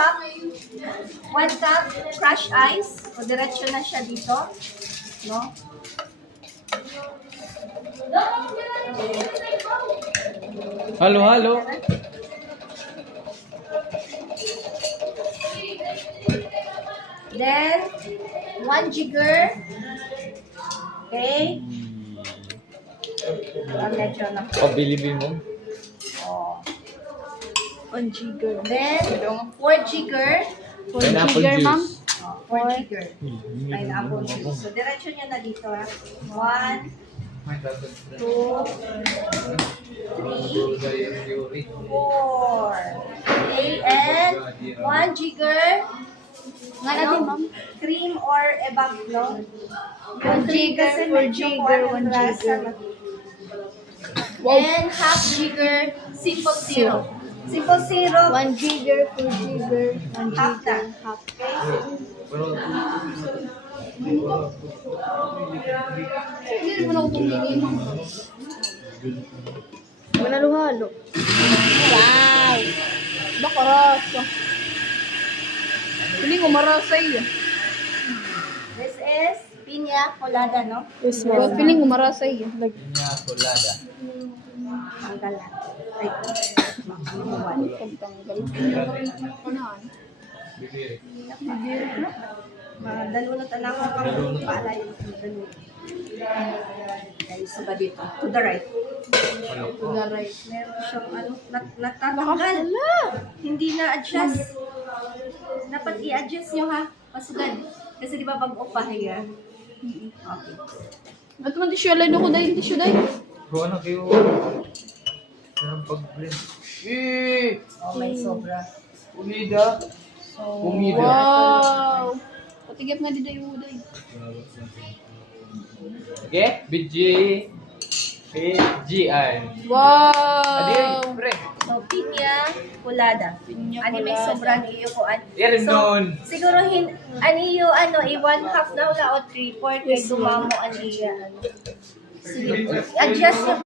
cup. 1 cup crushed ice. O, diretso na siya dito. No? Halo-halo. Then, 1 jigger. Okay? Medyo na. Pabilibin mo. Oh. 1 jigger. Then, 4 jigger. Pineapple jigger, ma'am. juice. 4 jigger. Pineapple juice. So, diretso niya na dito, ha? 1, 2, 3, 4. Okay, and 1 jigger. Nga na din, ma'am. Cream or ebag, no? 1 jigger, 4 jigger, 1 jigger. And half jigger simple syrup. Simple syrup, 1 jigger, 4 jigger, 1 half jigger, na. half. Hindi mo na ako tumingin. Manalo-halo. Wow! Baka rasa. Hindi ko marasay eh. This is piña colada, no? Yes, ma'am. Feeling ko marasay eh. Like, Pinakulada. Tanggal na. Right. pagtanggal. Unahan. Dalunot anak ko pang paalay yung dalunot. Okay, so ba dito? To the right. To the right. Meron siyang ano, natatanggal. Hindi na-adjust. Dapat i-adjust nyo ha. Pasugad. Kasi di ba pag upahiya? Okay. At man tissue alay ko dahil tissue dahil. Bro, ano kayo? Anong pag-blend? Oh, may sobra. Umida. Umida. Wow! Patigap nga di dayo dahil. Okay? BGI. Wow! Adi, pre. So, piña colada. Piña Ani may colada. sobrang iyo ko. Yan nun. Siguro ani yung ano, i-1 half na wala o 3/4 kay dumamo ani ano. Sige, adjust yung